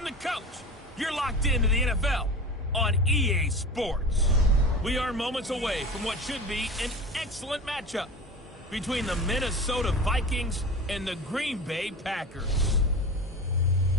I'm the coach. You're locked into the NFL on EA Sports. We are moments away from what should be an excellent matchup between the Minnesota Vikings and the Green Bay Packers.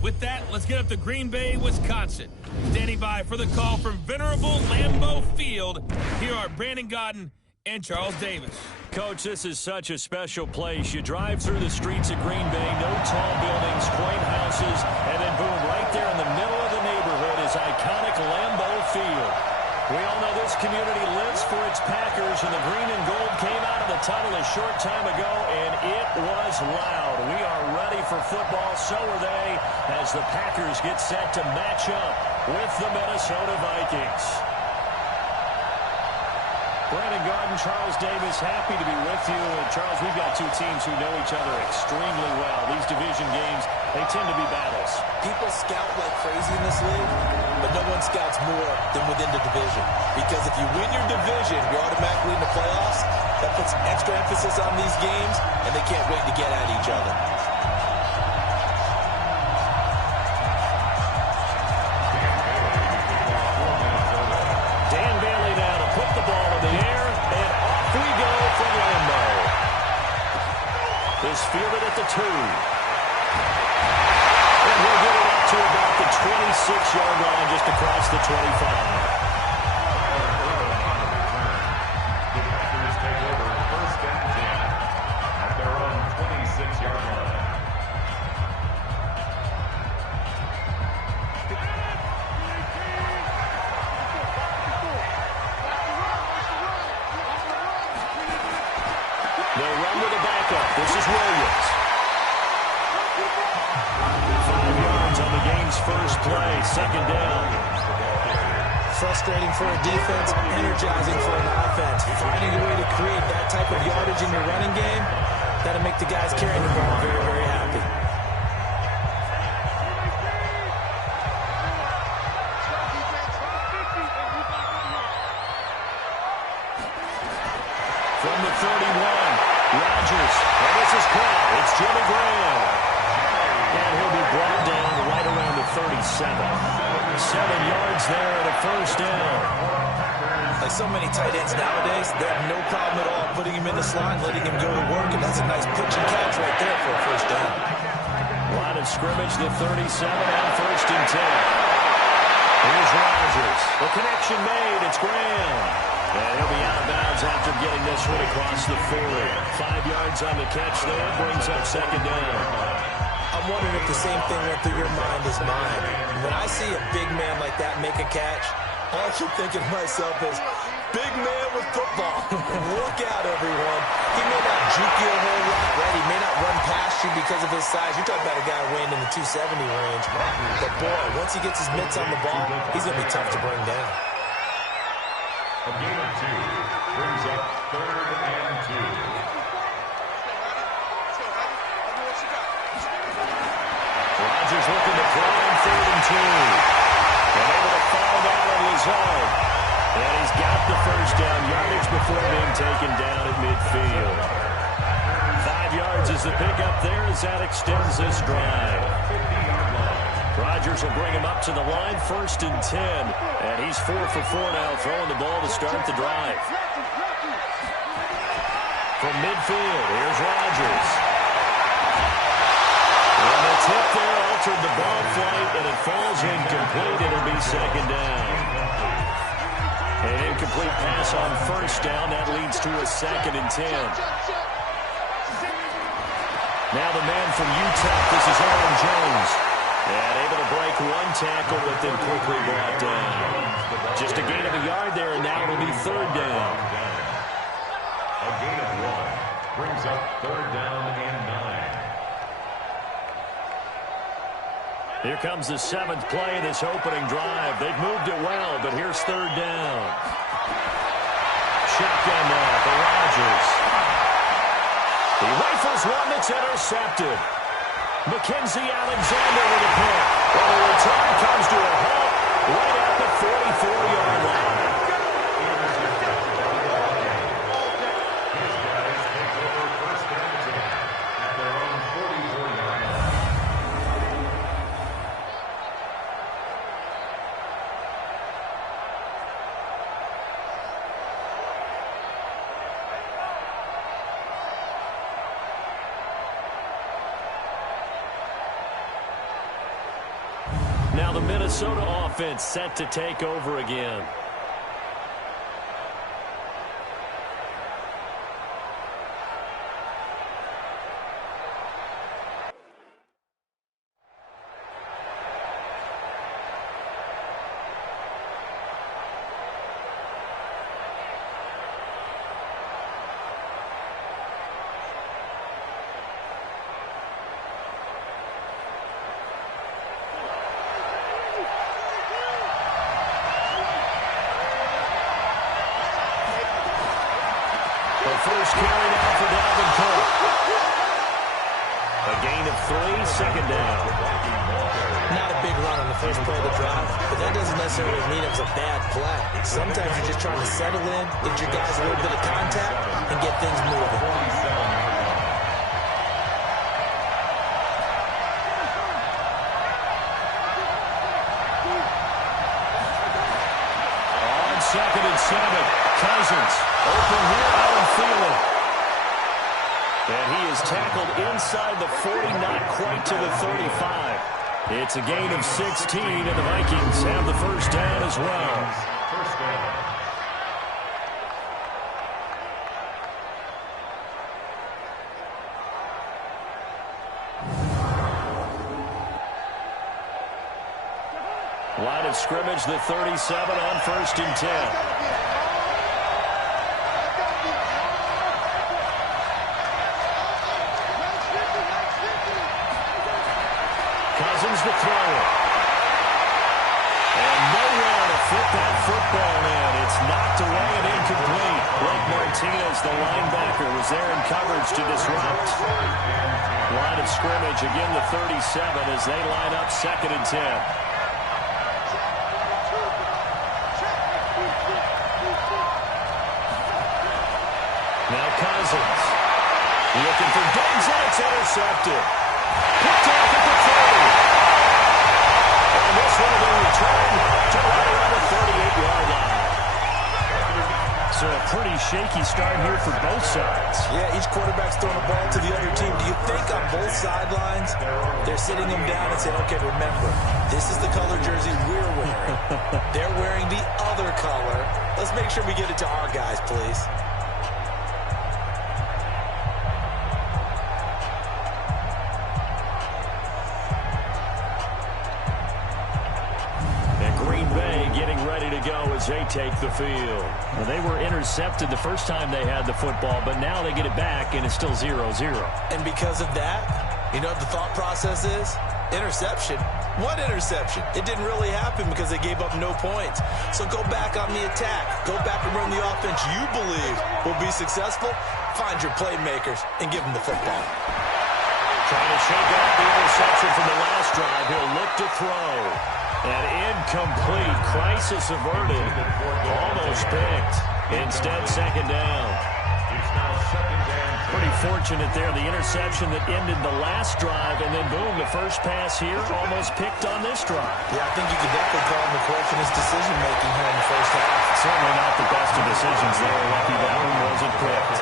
With that, let's get up to Green Bay, Wisconsin. Standing by for the call from venerable Lambeau Field, here are Brandon Gaudin and Charles Davis. Coach, this is such a special place. You drive through the streets of Green Bay, no tall buildings, quaint houses, and then boom, right there in the middle of the neighborhood is iconic Lambeau Field. We all know this community lives for its Packers, and the green and gold came out of the tunnel a short time ago, and it was loud. We are ready for football, so are they, as the Packers get set to match up with the Minnesota Vikings. Brandon Gaudin, Charles Davis, happy to be with you. And Charles, we've got two teams who know each other extremely well. These division games, they tend to be battles. People scout like crazy in this league, but no one scouts more than within the division. Because if you win your division, you're automatically in the playoffs. That puts extra emphasis on these games, and they can't wait to get at each other. Is fielded at the 2. And he'll get it up to about the 26-yard line, just across the 25. The Packers take over first and 10 at their own 26-yard line. They'll run with a backup. This is Williams. 5 yards on the game's first play. Second down. Frustrating for a defense, energizing for an offense. Finding a way to create that type of yardage in your running game, that'll make the guys carrying the ball very, very happy. From the 31, Rodgers, and this is caught. It's Jimmy Graham. And he'll be brought down right around the 37. 7 yards there at a first down. Like so many tight ends nowadays, they have no problem at all putting him in the slot and letting him go to work, and that's a nice pitch and catch right there for a first down. Line of scrimmage, the 37, and first and 10. Here's Rodgers. The connection made. It's Graham. And he'll be out of bounds after getting this one across the 40. 5 yards on the catch there, brings up second down. I'm wondering if the same thing went through your mind as mine. When I see a big man like that make a catch, all I keep thinking to myself is, big man with football. Look out, everyone. He may not juke you a whole lot, right? He may not run past you because of his size. You're talking about a guy weighing in the 270 range. But, boy, once he gets his mitts on the ball, he's going to be tough to bring down. A gain of 2 brings up third and 2. Rodgers looking to throw in third and 2. And able to find out on his own. And he's got the first down yardage before being taken down at midfield. 5 yards is the pickup there as that extends this drive. Rodgers will bring him up to the line, first and 10. And he's 4 for 4 now, throwing the ball to start the drive. From midfield, here's Rodgers. And the tip there altered the ball flight, and it falls incomplete. It'll be second down. An incomplete pass on first down. That leads to a second and 10. Now the man from Utah, this is Aaron Jones. And able to break one tackle, but then quickly brought down. Just a gain of a yard there, and now it'll be third down. A gain of 1 brings up third down and 9. Here comes the 7th play of this opening drive. They've moved it well, but here's third down. Shotgun now for Rodgers. He rifles one that's intercepted. Mackenzie Alexander with a pick. Well, the return comes to a halt right at the 44-yard line. Now the Minnesota offense set to take over again. First carry now for Dalvin Cook. A gain of 3, second down. Not a big run on the first play of the drive, but that doesn't necessarily mean it was a bad play. Sometimes you're just trying to settle in, get your guys a little bit of contact, and get things moving. On 2nd and 7. Cousins, open here, Allen Thielen. And he is tackled inside the 40, not quite to the 35. It's a gain of 16, and the Vikings have the first down as well. First down. Line of scrimmage, the 37 on 1st and 10. Cousins to throw it. And nowhere to fit that football in. It's knocked away and incomplete. Blake Martinez, the linebacker, was there in coverage to disrupt. Line of scrimmage, again the 37 as they line up 2nd and 10. Now Cousins. Looking for Diggs, and it's intercepted. Picked off at the 30. And this one will return to right around the 38-yard line. So a pretty shaky start here for both sides. Yeah, each quarterback's throwing a ball to the other team. Do you think on both sidelines they're sitting them down and saying, okay, remember, this is the color jersey we're wearing. They're wearing the other color. Let's make sure we get it to our guys, please. As they take the field. Well, they were intercepted the first time they had the football, but now they get it back, and it's still 0-0. And because of that, you know what the thought process is? Interception. What interception? It didn't really happen because they gave up no points. So go back on the attack. Go back and run the offense you believe will be successful. Find your playmakers and give them the football. Trying to shake off the interception from the last drive. He'll look to throw. And incomplete. Crisis averted. Almost picked. Instead, 2nd down. It's now 2nd and 10. Pretty fortunate there. The interception that ended the last drive, and then boom, the first pass here almost picked on this drive. Yeah, I think you could definitely call him the question his decision-making here in the first half. Certainly not the best of decisions there. Lucky that one wasn't picked.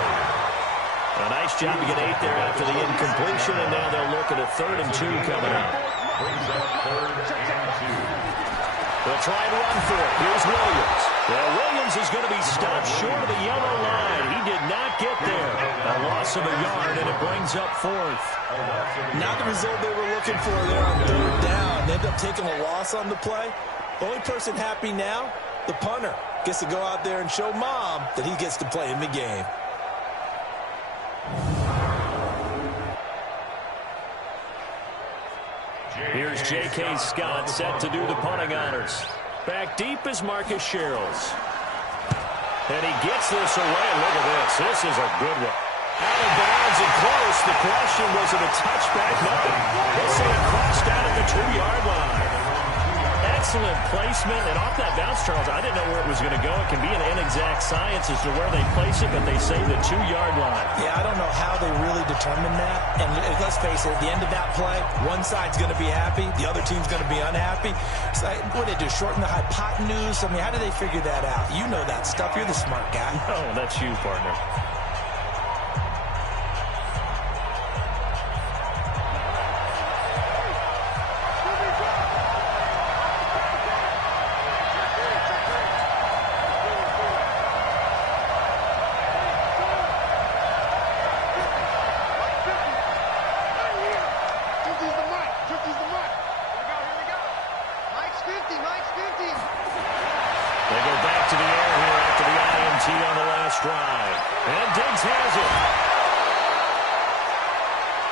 A nice job to get 8 there after the incompletion, and now they'll look at a 3rd and 2 coming up. Brings up 3rd and 2. They'll try and run for it. Here's Williams. Well, Williams is going to be stopped short of the yellow line. He did not get there. A loss of a yard, and it brings up 4th. Not the result they were looking for there on 3rd down. They end up taking a loss on the play. Only person happy now, the punter, gets to go out there and show Mom that he gets to play in the game. Here's J.K. Scott set to do the punting honors. Back deep is Marcus Sherrills. And he gets this away. Look at this. This is a good one. Out of bounds and close. The question, was it a touchback? No. They say it crossed out at the 2-yard line. Excellent placement. And off that bounce, Charles, I didn't know where it was going to go. It can be an inexact science as to where they place it, but they say the 2-yard line. Yeah, I don't know how they really determine that. And let's face it, at the end of that play, one side's going to be happy, the other team's going to be unhappy. It's like, what do they do, shorten the hypotenuse? I mean, how do they figure that out? You know that stuff. You're the smart guy. Oh, that's you, partner.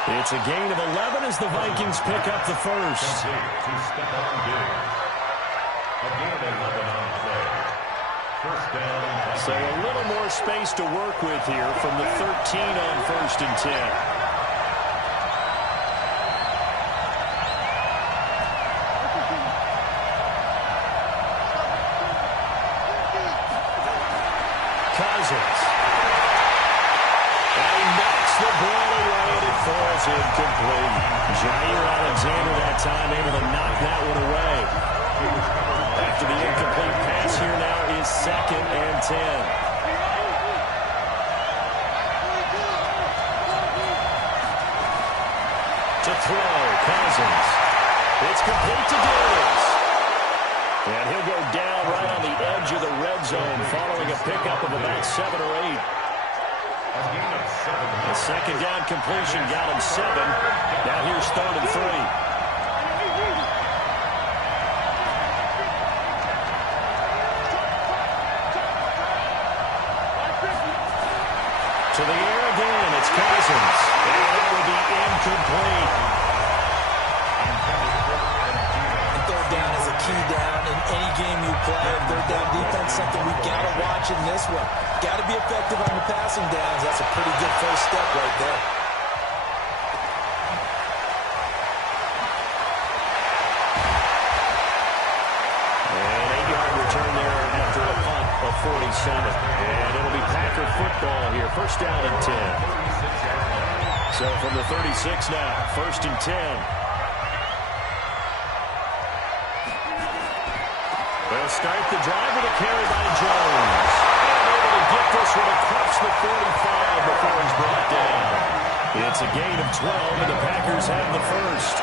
It's a gain of 11 as the Vikings pick up the first. To step up big. A gain of 11 on play. First down. So a little more space to work with here from the 13 on 1st and 10. Cousins. And he knocks the ball away and it falls incomplete. Jair Alexander that time able to knock that one away. After the incomplete pass, here now is 2nd and 10. To throw, Cousins. It's complete to Diggs. And he'll go down right on the edge of the red zone following a pickup of about 7 or 8. The second down completion got him 7. Now here's 3rd and 3. To the air again, it's Cousins. And that will be incomplete. And 3rd down is a key down in any game you play. 3rd down defense, something we got to watch in this one. Got to be effective on the passing downs. That's a pretty good first step right there. An 8-yard return there after a punt of 47. And it'll be Packer football here. First down and 10. So from the 36 now, 1st and 10. They'll start the drive with a carry by Jones. And able to get this one across the 45 before he's brought down. It's a gain of 12, and the Packers have the first.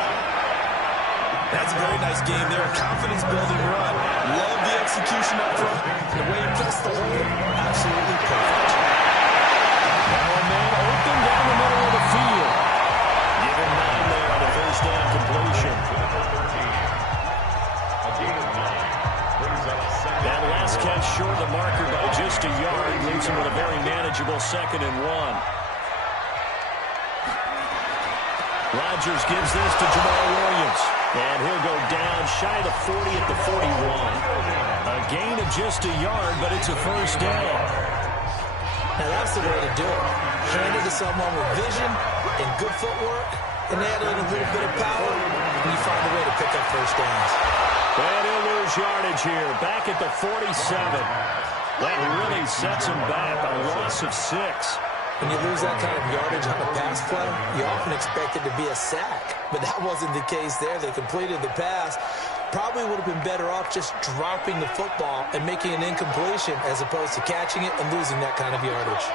That's a very nice game there. Confidence-building run. Love the execution up front. The way he pressed the hole, absolutely perfect. Now a man open down the middle of the field. Give him 9 there on the first down completion. That last catch short the marker by just a yard. Leaves him with a very manageable 2nd and 1. Rodgers gives this to Jamal Williams. And he'll go down shy of the 40 at the 41. A gain of just a yard, but it's a first down. Now that's the way to do it. Hand it to someone with vision and good footwork, and add in a little bit of power, and you find a way to pick up first downs. And he'll lose yardage here, back at the 47. That really sets him back, a loss of 6. When you lose that kind of yardage on a pass play, you often expect it to be a sack. But that wasn't the case there. They completed the pass. Probably would have been better off just dropping the football and making an incompletion as opposed to catching it and losing that kind of yardage.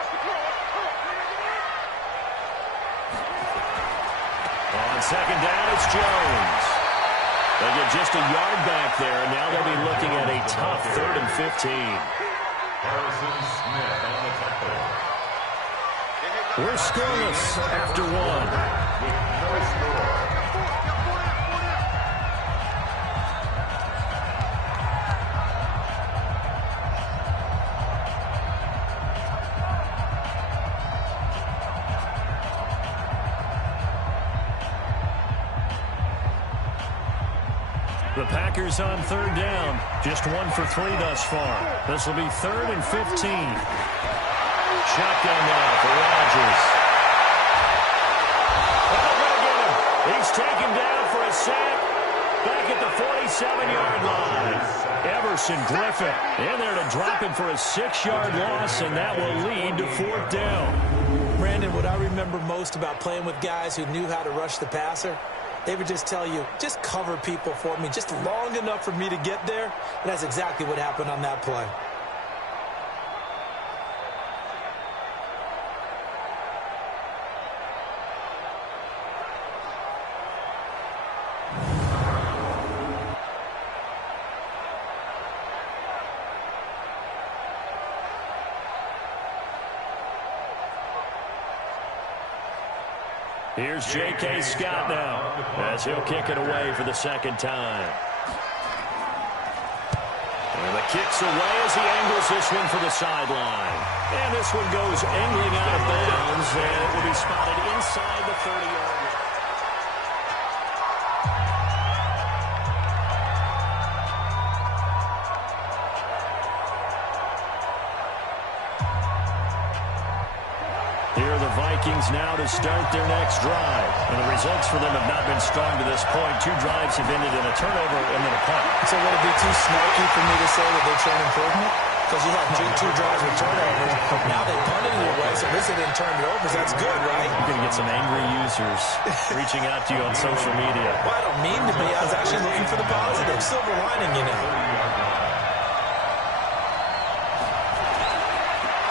On 2nd down, it's Jones. They get just a yard back there, and now they'll be looking at a tough 3rd and 15. Harrison Smith on the tackle. We're scoreless after 1. With no score. The Packers on 3rd down. Just 1 for 3 thus far. This will be 3rd and 15. Shotgun now for Rodgers. Oh, they're going to get him. He's taken down for a sack. Back at the 47-yard line. Everson Griffin in there to drop him for a 6-yard loss, and that will lead to 4th down. Brandon, what I remember most about playing with guys who knew how to rush the passer, they would just tell you, just cover people for me, just long enough for me to get there. And that's exactly what happened on that play. Here's J.K. Scott now as he'll kick it away for the 2nd time. And the kick's away as he angles this one for the sideline. And this one goes angling out of bounds, and it will be spotted inside the 30-yard line. Here are the Vikings now to start their next drive. And the results for them have not been strong to this point. 2 drives have ended in a turnover and then a punt. So would it be too snarky for me to say that they've shown improvement? Because you had 2 drives with turnovers. Now they punted it away, so this didn't turn it over. That's good, right? You're going to get some angry users reaching out to you on social media. Well, I don't mean to be. I was actually looking for the positive. Silver lining, you know.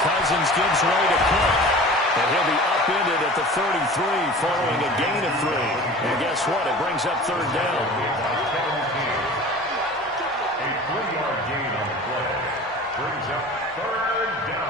Cousins gives way to Cook. And he'll be upended at the 33 following a gain of 3. And guess what? It brings up 3rd down. A 3-yard gain on the play brings up 3rd down.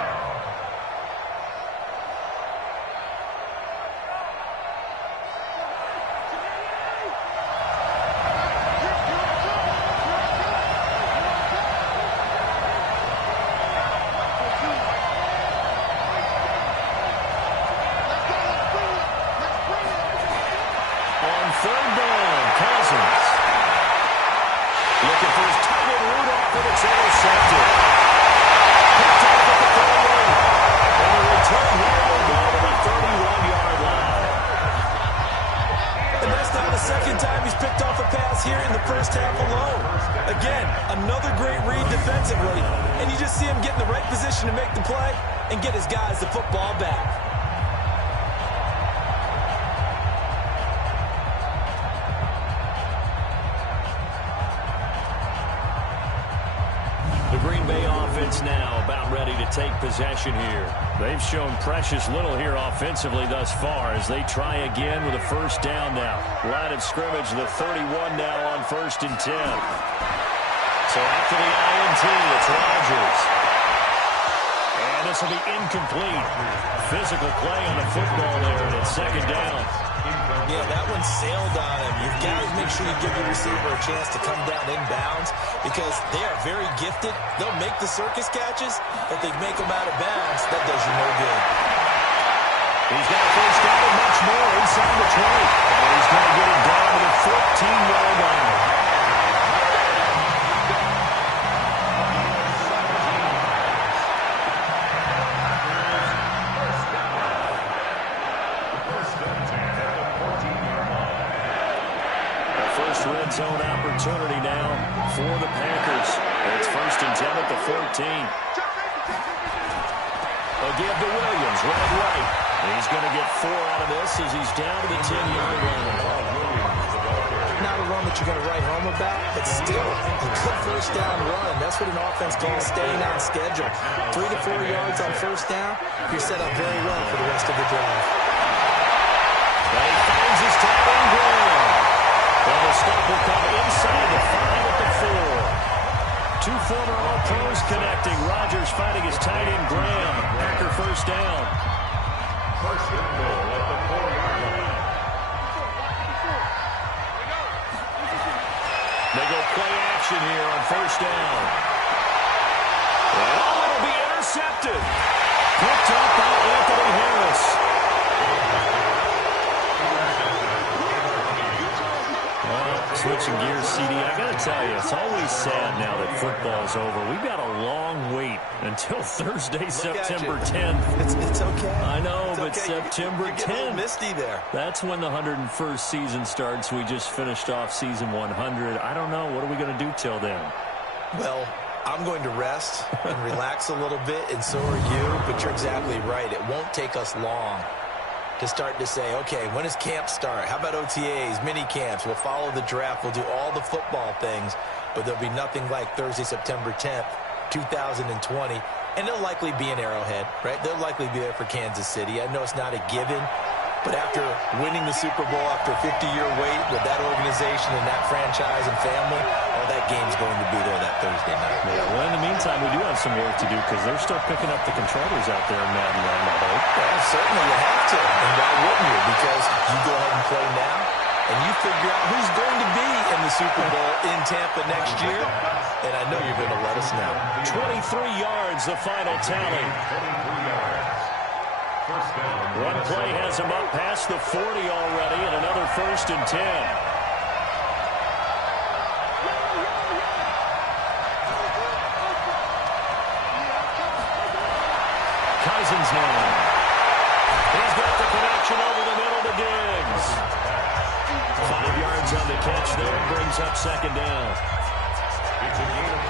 To make the play and get his guys the football back. The Green Bay offense now about ready to take possession here. They've shown precious little here offensively thus far as they try again with a 1st down now. Line of scrimmage, the 31 now on 1st and 10. So after the INT, it's Rodgers. And this will be incomplete. Physical play on the football there, and it's 2nd down. Yeah, that one sailed on him. You've got to make sure you give your receiver a chance to come down inbounds because they are very gifted. They'll make the circus catches, but they make them out of bounds. That does you no good. He's got a 1st down and much more inside the 20. And he's going to get it down to the 14-yard line. Red zone opportunity now for the Packers. It's 1st and 10 at the 14. A give to Williams, right. And he's going to get 4 out of this as he's down to the 10-yard line. Not a run that you're going to write home about, but still a good 1st down run. That's what an offense calls staying on schedule. 3 to 4 yards on 1st down, you're set up very well for the rest of the drive. And he finds his tight end Graham. And the stop will come inside the 5 at the 4. 2 former All-Pros connecting. Rodgers fighting his tight end Graham. Packer 1st down. 1st and goal at the 4-yard line. They go play action here on 1st down. Oh, it'll be intercepted. Picked up by Anthony Harris. Switching gears, CD, I got to tell you, it's always sad now that football's over. We've got a long wait until Thursday, September 10th. It's okay. I know, it's but okay. September 10th. You're getting a little misty there. That's when the 101st season starts. We just finished off season 100. I don't know. What are we going to do till then? Well, I'm going to rest and relax a little bit, and so are you. But you're exactly right. It won't take us long to start to say, okay, when does camp start? How about OTAs, mini camps? We'll follow the draft. We'll do all the football things, but there'll be nothing like Thursday, September 10th, 2020. And they'll likely be in Arrowhead, right? They'll likely be there for Kansas City. I know it's not a given, but after winning the Super Bowl, after a 50-year wait with that organization and that franchise and family, that game's going to be there that Thursday night. Yeah, well, in the meantime, we do have some work to do because they're still picking up the controllers out there in Madden Land, I hope. Well, certainly you have to. And why wouldn't you? Because you go ahead and play now, and you figure out who's going to be in the Super Bowl in Tampa next year. And I know you're going to let us know. 23 yards, the final tally. 23 yards. First down. One play has him up past the 40 already, and another 1st and 10. Cousins now. brings up second down. It's a gain of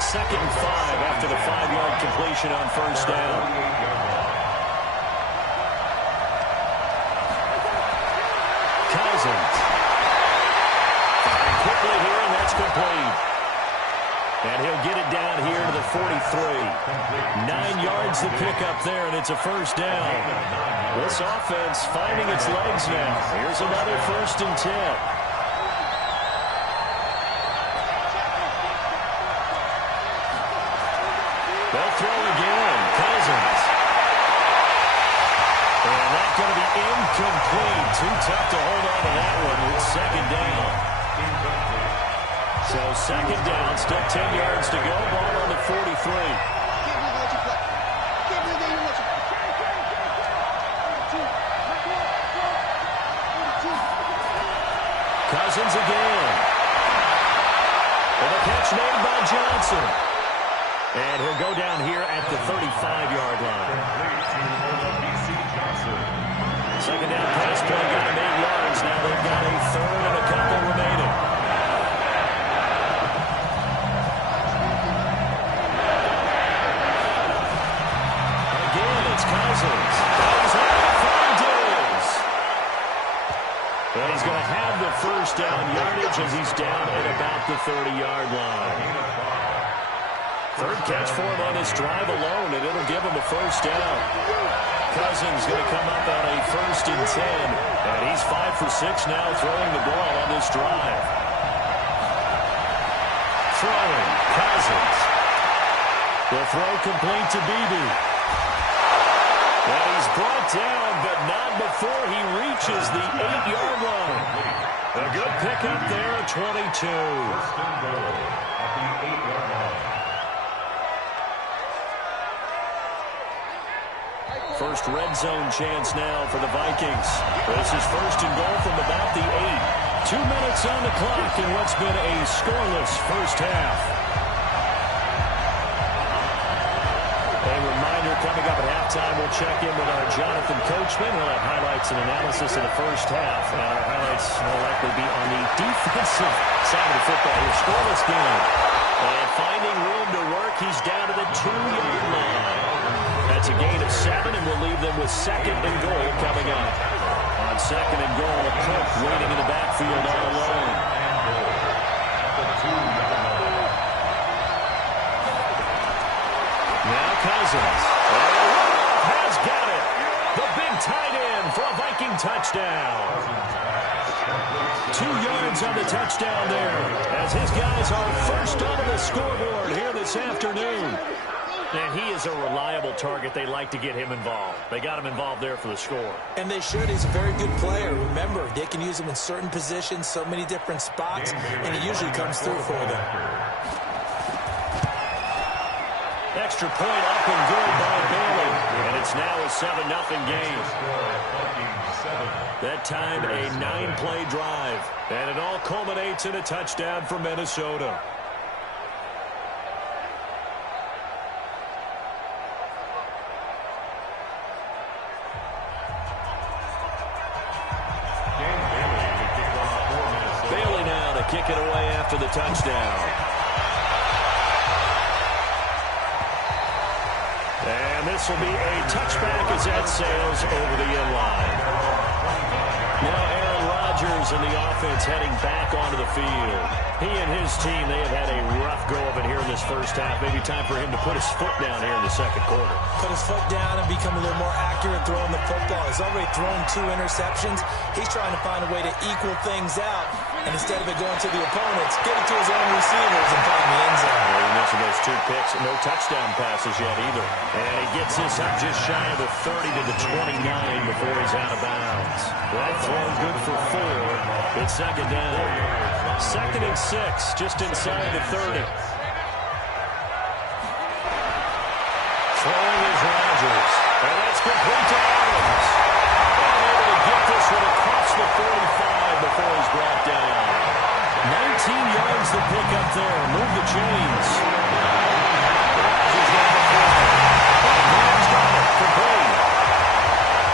5. Second and 5 after the 5-yard completion on first down. Cousins. Firing quickly here, and that's complete. And he'll get it down here to the 43. 9 yards to pick up there, and it's a first down. This offense finding its legs now. Here's another 1st and 10. They'll throw again. Cousins. And that's going to be incomplete. Too tough to hold on to that one with second down. So second down, still 10 yards to go. Ball on the 43. Cousins again. And a catch made by Johnson. And he'll go down here at the 35-yard line. Second down pass play got him 8 yards. Now they've got a third and a couple remaining. Again, it's Cousins. Goes out in front, Diggs. And he's going to have the first down yardage as he's down at about the 30-yard line. Third catch for him on this drive alone, and it'll give him a first down. Cousins going to come up on a 1st and 10, and he's 5 for 6 now throwing the ball on this drive. Throwing, Cousins. The throw complete to Beebe. And he's brought down, but not before he reaches the 8-yard line. A good pickup there at 22. First and goal at the 8-yard line. First red zone chance now for the Vikings. This is 1st and goal from about the 8. 2 minutes on the clock in what's been a scoreless first half. A reminder coming up at halftime, we'll check in with our Jonathan Coachman. He'll have highlights and analysis of the first half. And our highlights will likely be on the defensive side of the football here. Scoreless game. And finding room to work, he's down to the 2-yard line. That's a gain of 7, and we'll leave them with 2nd and goal coming up. On 2nd and goal, Cook waiting in the backfield all alone. Now Cousins. Has got it. The big tight end for a Viking touchdown. 2 yards on the touchdown there, as his guys are first on the scoreboard here this afternoon. And he is a reliable target. They like to get him involved. They got him involved there for the score. And they should. He's a very good player. Remember, they can use him in certain positions, so many different spots, and he usually comes through for them. Extra point up and good by Bailey. And it's now a 7-0 game. That time a 9-play drive. And it all culminates in a touchdown for Minnesota. Kick it away after the touchdown. And this will be a touchback as that sails over the end line. Now Aaron Rodgers and the offense heading back onto the field. He and his team, they have had a rough go of it here in this first half. Maybe time for him to put his foot down here in the second quarter. Put his foot down and become a little more accurate throwing the football. He's already thrown 2 interceptions. He's trying to find a way to equal things out. And instead of it going to the opponents, get it to his own receivers and find the end zone. Well, you mentioned those 2 picks. No touchdown passes yet either. And he gets this up just shy of the 30 to the 29 before he's out of bounds. That throw good for 4. It's second down. 2nd and 6, just inside the 30. Throwing is Rodgers. And that's complete to Adams. And able to get this one across the 45 before he's brought down. 19 yards to pick up there. Move the chains. Rodgers got the play. And Rams got it. Complete.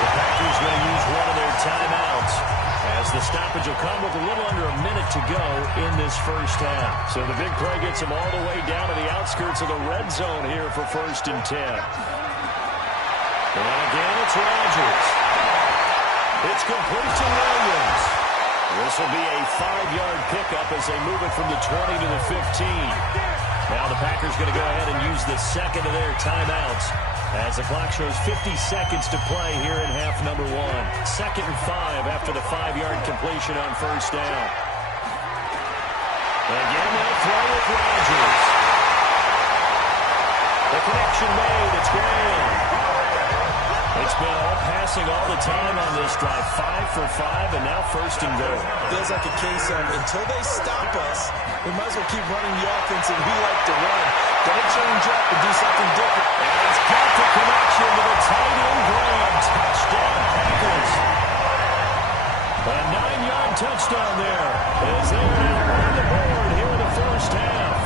The Packers going to use one of their timeouts as the the stoppage will come with a little under a minute to go in this first half. So the big play gets him all the way down to the outskirts of the red zone here for 1st and 10. And again, it's Rodgers. It's complete to Williams. This will be a 5-yard pickup as they move it from the 20 to the 15. Now the Packers going to go ahead and use the second of their timeouts as the clock shows 50 seconds to play here in half number 1. 2nd and 5 after the 5-yard completion on 1st down. Again, they'll throw with Rodgers. The connection made. It's Graham. It's been all passing all the time on this drive. 5 for 5, and now 1st and goal. Feels like a case of until they stop us, we might as well keep running the offense that we like to run. Don't change up and do something different. And it's got the connection to the tight end Graham. Touchdown, Packers. A 9-yard touchdown there as they're now on the board here in the first half.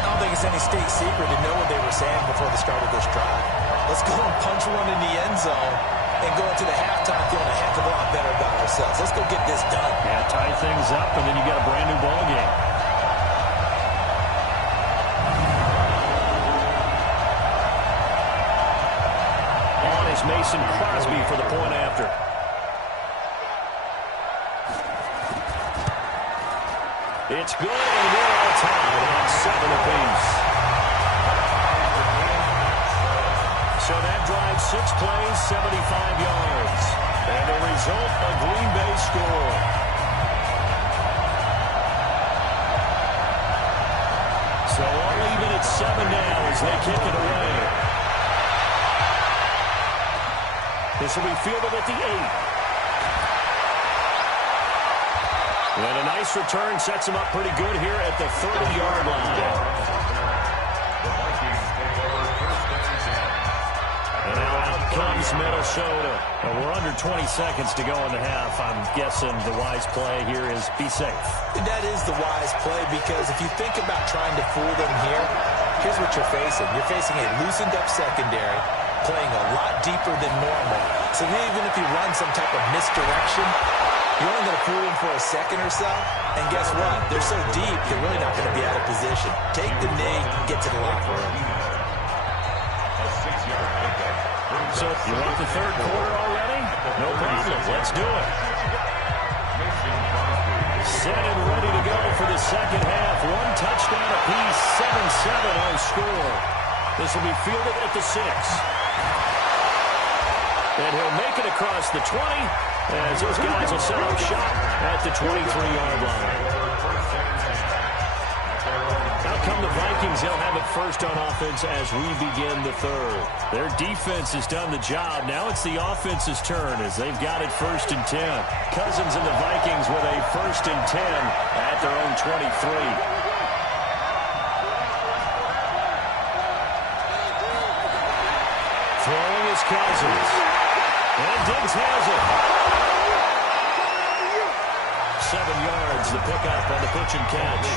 I don't think it's any state secret to know what they were saying before the start of this drive. Let's go and punch one in the end zone and go into the halftime feeling a heck of a lot better about ourselves. Let's go get this done. Yeah, tie things up, and then you got a brand new ball game. On is Mason Crosby for the point after. It's good, and we're all tied on 7 apiece. So that drive, 6 plays, 75 yards. And the result, a Green Bay score. So all even at 7 now as they kick it away. This will be fielded at the 8. And a nice return sets him up pretty good here at the 30-yard line. And now out comes Minnesota. And we're under 20 seconds to go in the half. I'm guessing the wise play here is be safe. That is the wise play because if you think about trying to fool them here, here's what you're facing. You're facing a loosened up secondary, playing a lot deeper than normal. So even if you run some type of misdirection, you're only going to fool them for a second or so. And guess what? They're so deep, they're really not going to be out of position. Take the knee, get to the locker room. So you want the third quarter already? No problem. Let's do it. Set and ready to go for the second half. 1 touchdown apiece, 7-7 our score. This will be fielded at the 6. And he'll make it across the 20 as those guys will set up shop at the 23-yard line. Out come the Vikings. They'll have it first on offense as we begin the third. Their defense has done the job. Now it's the offense's turn as they've got it 1st and 10. Cousins and the Vikings with a 1st and 10 at their own 23. Throwing is Cousins. And Diggs has it. 7 yards, the pickup on the pitch and catch.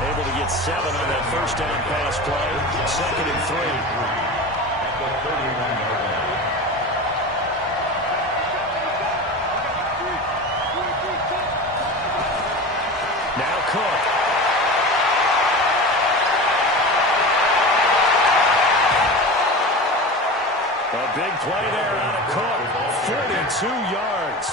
Able to get 7 on that first down pass play. 2nd and 3. At the 31-yard line. Now Cook. A big play there out of Cook. 42 yards.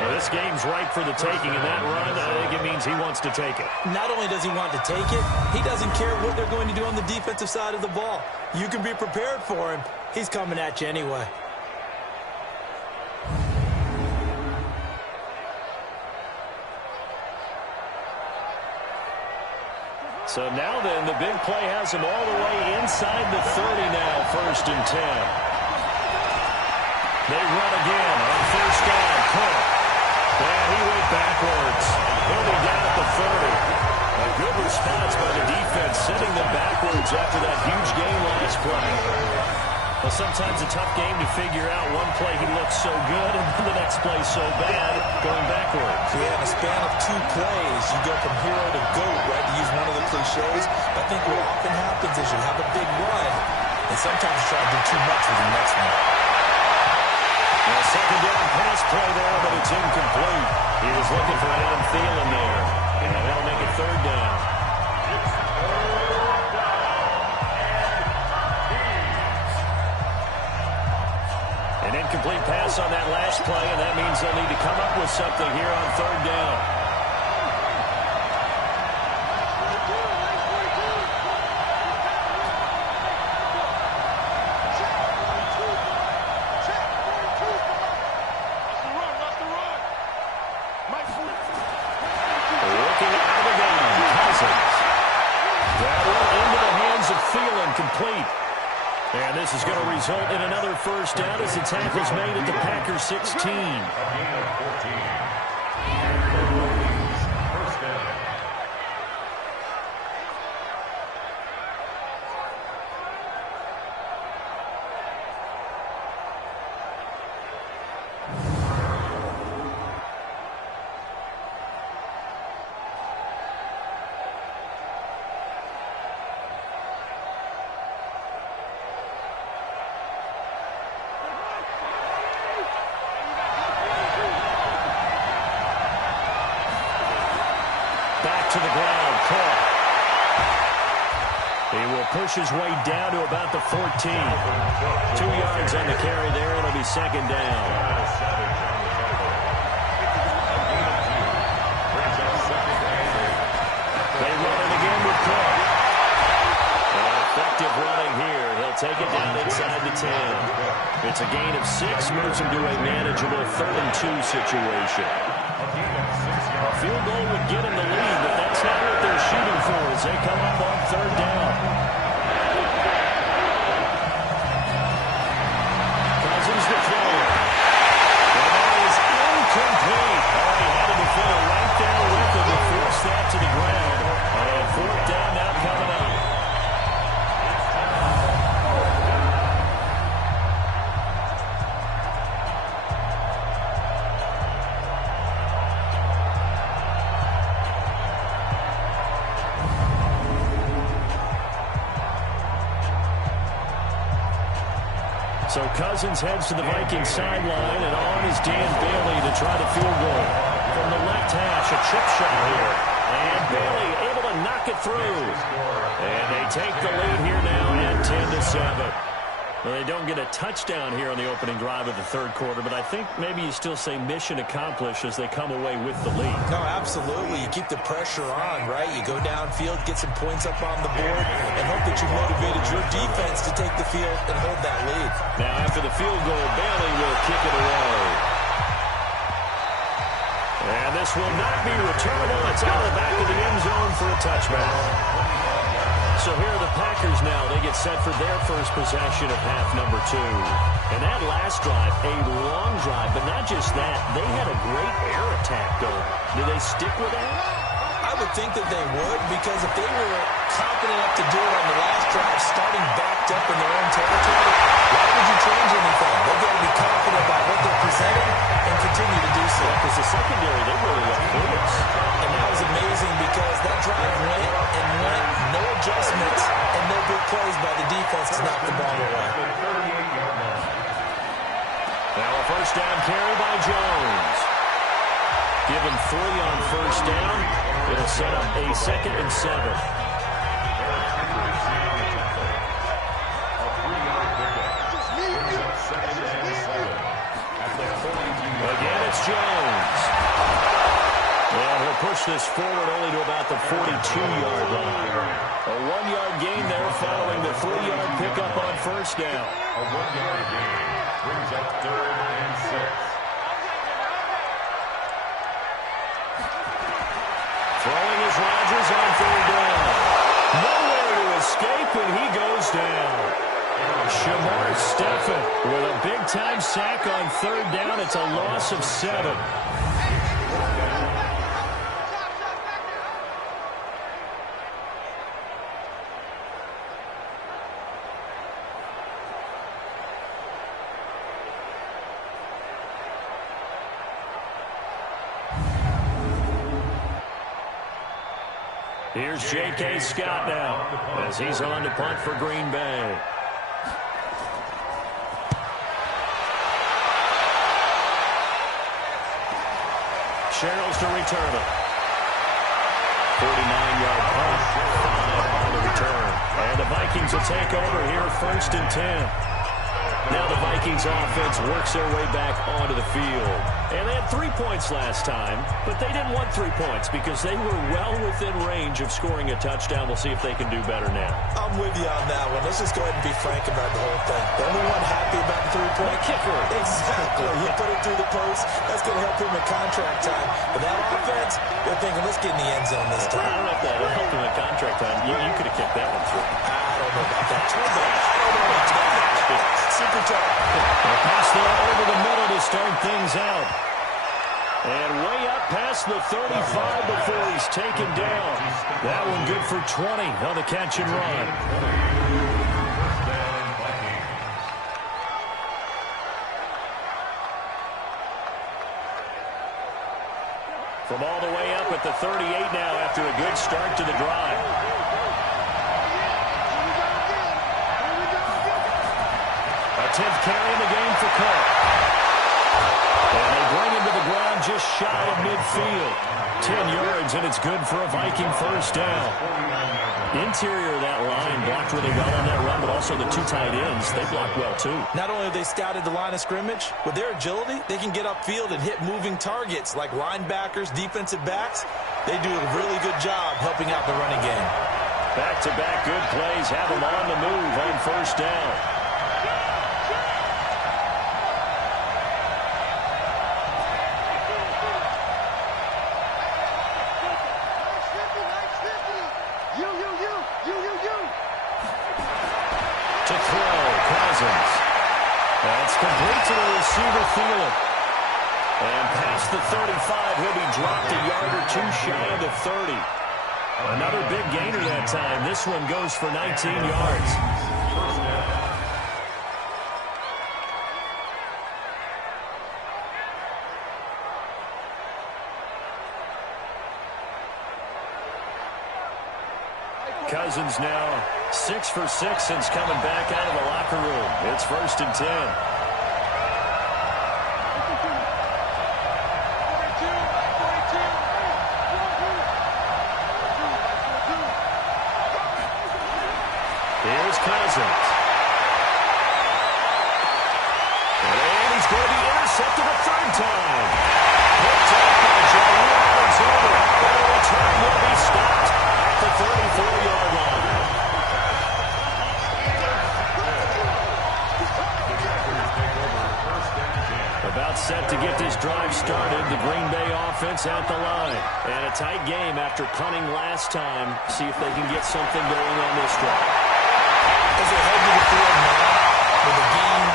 Well, this game's ripe for the taking, and that run, I think it means he wants to take it. Not only does he want to take it, he doesn't care what they're going to do on the defensive side of the ball. You can be prepared for him. He's coming at you anyway. So now then, the big play has him all the way inside the 30 now, 1st and 10. They run again on 1st down. Cook. And he went backwards. He'll be down at the 30. A good response by the defense, sending them backwards after that huge game last play. Well, sometimes a tough game to figure out. One play he looks so good, and then the next play so bad, going backwards. Yeah, in a span of 2 plays, you go from hero to GOAT, right, to use one of the cliches. I think what often happens is you have a big run, and sometimes you try to do too much with the next one. He was looking for Adam Thielen there. And that'll make it third down. An incomplete pass on that last play, and that means they'll need to come up with something here on third down. Looking out of the gun, Cousins. That one into the hands of Thielen, complete. And this is going to result in another first down as the tackle's made at the Packers 16. First down. To the ground, caught. He will push his way down to about the 14. 2 yards on the carry there. It'll be second down. They run it again with Cook. And effective running here. He'll take it down inside the 10. It's a gain of 6, moves him to a manageable 3rd and 2 situation. A field goal would get him the lead, but that's not what they're shooting for as they come up on third down. Cousins the throw. And that is incomplete. Oh, he had a defender right there with him to force that to the ground. And fourth down now coming up. So Cousins heads to the Vikings sideline, and on is Dan Bailey to try the field goal. From the left hash, a chip shot here. And Bailey able to knock it through. And they take the lead here now at 10-7. Well, they don't get a touchdown here on the opening drive of the third quarter, but I think maybe you still say mission accomplished as they come away with the lead. No, absolutely. You keep the pressure on, right? You go downfield, get some points up on the board, and hope that you motivated your defense to take the field and hold that lead. Now, after the field goal, Bailey will kick it away. And this will not be returnable. It's out of the back of the end zone for a touchback. So here are the Packers now. They get set for their first possession of half number 2. And that last drive, a long drive, but not just that. They had a great air attack going. Do they stick with that? I would think that they would, because if they were confident enough to do it on the last drive, starting backed up in their own territory, why would you change anything? They've got to be confident about what they're presenting and continue to do so. Because the secondary, they really left points. And that was amazing because that drive went and went, no adjustments, and no big plays by the defense to knock the ball away. Now a first down carry by Jones. Give him 3 on first down. It'll set up a 2nd and 7. Again, it's Jones. And he'll push this forward only to about the 42-yard line. A 1-yard gain there following the 3-yard pickup on first down. A 1-yard gain brings up 3rd and 6. Throwing is Rodgers on third down. Nowhere to escape, and he goes down. Shamar Stephen with a big-time sack on third down. It's a loss of 7. Here's J.K. Scott now as he's on to punt for Green Bay. Sherrills to return it. 49-yard punt, 5 on the return. And the Vikings will take over here, 1st and 10. Now the Vikings offense works their way back onto the field. And they had 3 points last time, but they didn't want 3 points because they were well within range of scoring a touchdown. We'll see if they can do better now. I'm with you on that one. Let's just go ahead and be frank about the whole thing. The only one happy about the 3-point kicker. Exactly. He put it through the post. That's going to help him in contract time. But that offense, they're thinking, let's get in the end zone this time. I don't know if that will help him in contract time. You could have kicked that one through. I don't know about that. I don't know about that. Super tough. A pass there over the middle to start things out. And way up past the 35 before he's taken down. That one good for 20 on the catch and run. From all the way up at the 38 now after a good start to the drive. A 10th carry in the game for Cook. And they bring him to the ground just shy of midfield. 10 yards, and it's good for a Viking first down. Interior of that line blocked really well on that run, but also the 2 tight ends, they blocked well too. Not only have they scouted the line of scrimmage, with their agility, they can get upfield and hit moving targets like linebackers, defensive backs. They do a really good job helping out the running game. Back-to-back good plays have them on the move on first down. To throw, Cousins. That's complete to the receiver, Thielen. And past the 35, he'll be dropped a yard or 2 shy of the 30. Another big gainer that time. This one goes for 19 yards. Cousins now 6 for 6 since coming back out of the locker room. It's 1st and 10. Here's Cousins. And he's going to be intercepted a 3rd time. Picked up by Jair Alexander. But the return will be stopped at the 34-yard line. About set to get this drive started. The Green Bay offense at the line. And a tight game after punting last time. See if they can get something going on this drive. As they head to the field now, with the game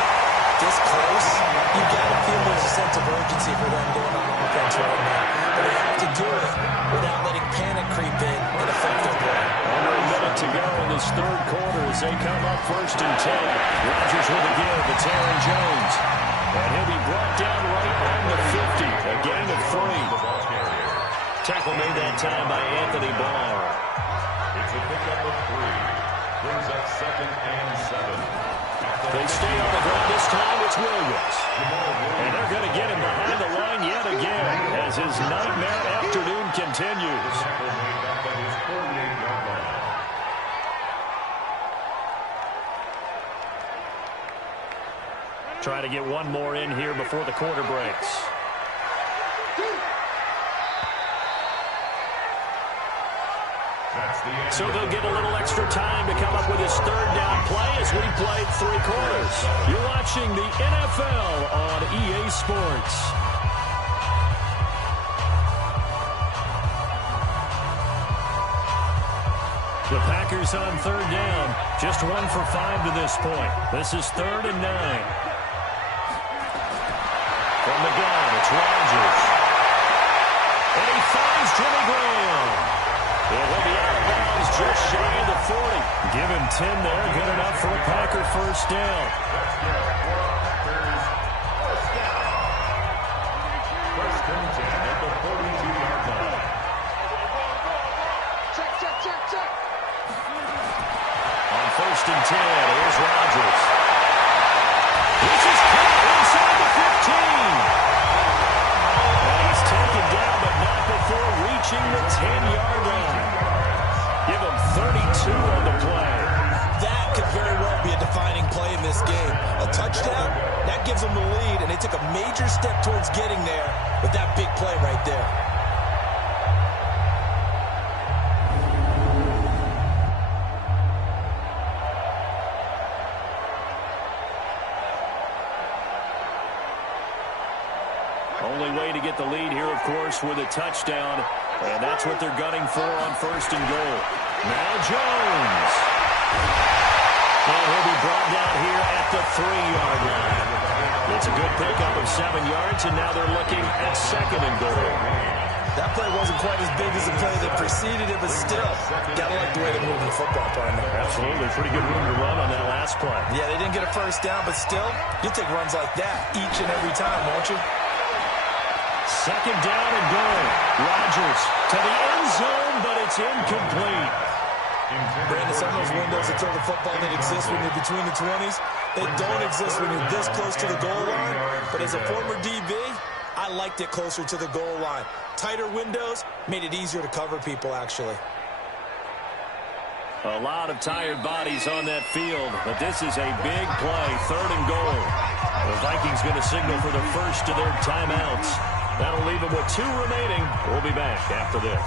this close, you've got to feel there's a sense of urgency for them going on offense right now. But they have to do it without letting panic creep in and affect their play. Under a minute to go in this 3rd quarter as they come up 1st and 10. Rodgers with a give. It's Aaron Jones. And he'll be brought down right on the 50. A gain of 3. Tackle made that time by Anthony Barr. It's a pickup of 3. Brings up 2nd and 7. They stay on the ground this time. It's Williams. And they're going to get him behind the line yet again as his nightmare afternoon continues. Try to get one more in here before the quarter breaks. So they'll get a little extra time to come up with his 3rd down play as we played 3 quarters. You're watching the NFL on EA Sports. The Packers on 3rd down. Just 1 for 5 to this point. This is 3rd and 9. From the gun, it's Rodgers. And he finds Jimmy Graham. It will be out of bounds just shy of the 40. Give him 10 there. Good enough for a Packer first down. First and 10 at the 42-yard line. Check. On 1st and 10, here's Rodgers. This is caught inside the 15. And he's taken down lead, and they took a major step towards getting there with that big play right there. Only way to get the lead here, of course, with a touchdown. And that's what they're gunning for on 1st and goal. Now Jones. And he'll be brought down here at the 3-yard line. It's a good pickup of 7 yards, and now they're looking at 2nd and goal. That play wasn't quite as big as the play that preceded it, but still, gotta like the way they're moving the football, partner. Absolutely. Pretty good room to run on that last play. Yeah, they didn't get a first down, but still, you take runs like that each and every time, won't you? 2nd down and goal. Rodgers to the end zone, but it's incomplete. Brandon, some of those windows that throw the football that exist when you're between the 20s, they don't exist when you're this close to the goal line. But as a former DB, I liked it closer to the goal line. Tighter windows made it easier to cover people, actually. A lot of tired bodies on that field, but this is a big play, 3rd and goal. The Vikings going to signal for the first of their timeouts. That'll leave them with 2 remaining. We'll be back after this.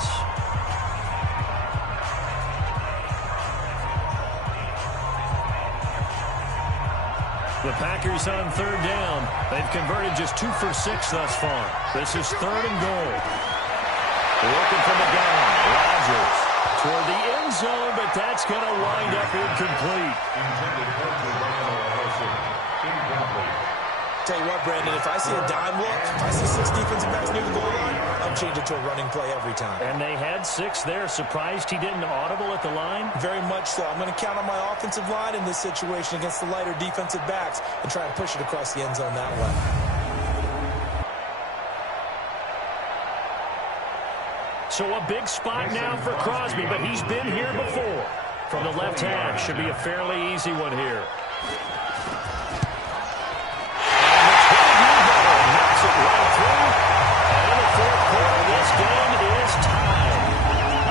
The Packers on 3rd down. They've converted just 2 for 6 thus far. This is 3rd and goal. Looking for the gun. Rodgers toward the end zone, but that's going to wind up incomplete. Tell you what, Brandon, if I see a dime look, if I see 6 defensive backs near the goal line, I'm changing to a running play every time. And they had 6 there. Surprised he didn't audible at the line? Very much so. I'm going to count on my offensive line in this situation against the lighter defensive backs and try to push it across the end zone that way. So a big spot now for Crosby, but he's been here before. From the left half, should be a fairly easy one here. Right through. And in the 4th quarter, this game is tied.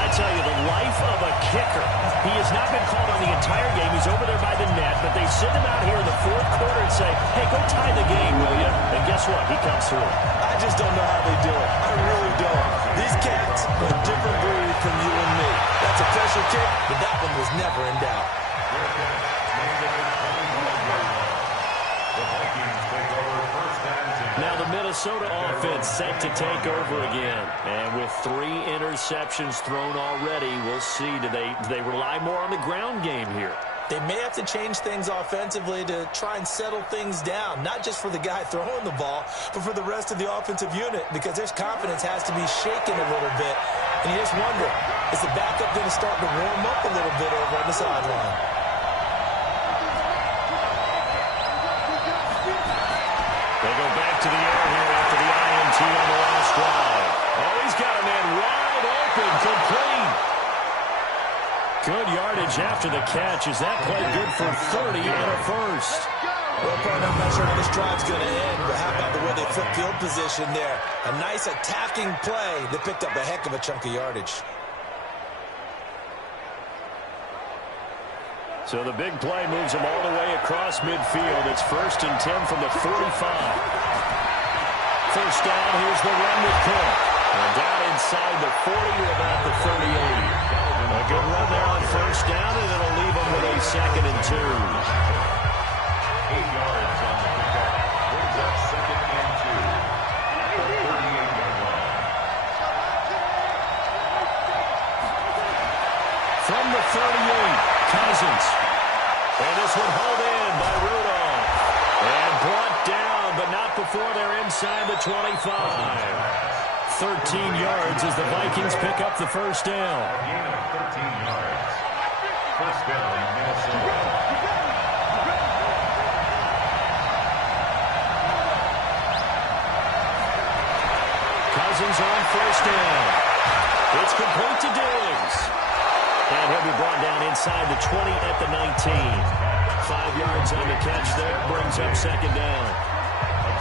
I tell you, the life of a kicker. He has not been called on the entire game. He's over there by the net, but they send him out here in the 4th quarter and say, hey, go tie the game, will you? And guess what? He comes through. I just don't know how they do it. I really don't. These cats are a different breed from you and me. That's a pressure kick, but that one was never in doubt. Now the Minnesota offense set to take over again. And with 3 interceptions thrown already, we'll see. Do they rely more on the ground game here? They may have to change things offensively to try and settle things down, not just for the guy throwing the ball, but for the rest of the offensive unit, because their confidence has to be shaken a little bit. And you just wonder, is the backup going to start to warm up a little bit over on the sideline? They go back to the air here after the INT on the last drive. Oh, he's got a man wide open, complete. Good yardage after the catch. Is that play good for 30 and a first? Well, partner, I'm not sure how this drive's going to end, but how about the way they flip field position there? A nice attacking play that picked up a heck of a chunk of yardage. So the big play moves them all the way across midfield. It's 1st and 10 from the 45. First down, here's the run with Cook. And down inside the 40 or about the 38. A good run there on 1st down, and it'll leave them with a 2nd and 2. 8 yards on the pickup. Brings up 2nd and 2. The 38-yard line. From the 38. Cousins. And this one hauled in by Rudolph. And brought down, but not before they're inside the 25. 13 yards as the Vikings pick up the first down. A gain of 13 yards. First down, Minnesota. Cousins on first down. It's complete to Diggs. And he'll be brought down inside the 20 at the 19. 5 yards on the catch there, brings up 2nd down.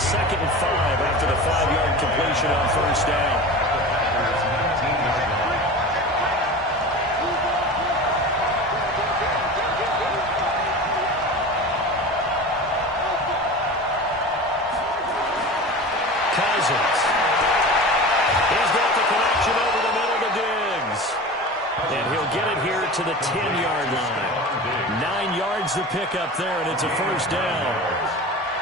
2nd and 5 after the 5-yard completion on first down. Cousins. He's got the connection over the middle to Diggs. And he'll get it here to the 10-yard line. 9 yards to pick up there, and it's a first down.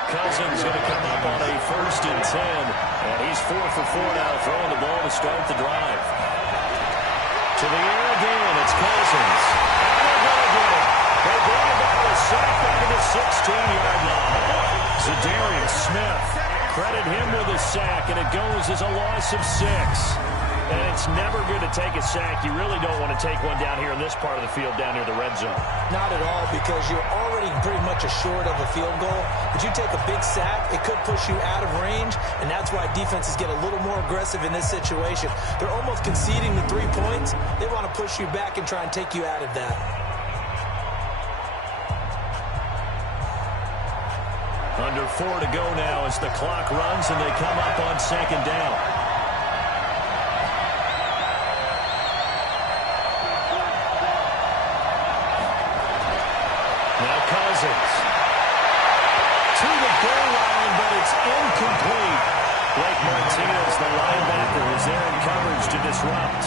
Cousins going to come up on a 1st and 10. And he's 4 for 4 now, throwing the ball to start the drive. To the air again, it's Cousins. And they're going to get him. They bring him back with a sack back to the 16-yard line. Zadarius Smith, credit him with a sack, and it goes as a loss of 6. And it's never good to take a sack. You really don't want to take one down here in this part of the field, down near the red zone. Not at all, because you're already pretty much assured of a field goal. But you take a big sack, it could push you out of range, and that's why defenses get a little more aggressive in this situation. They're almost conceding the 3 points. They want to push you back and try and take you out of that. Under 4 to go now as the clock runs, and they come up on 2nd down. Now Cousins. To the goal line, but it's incomplete. Blake Martinez, the linebacker, is there in coverage to disrupt.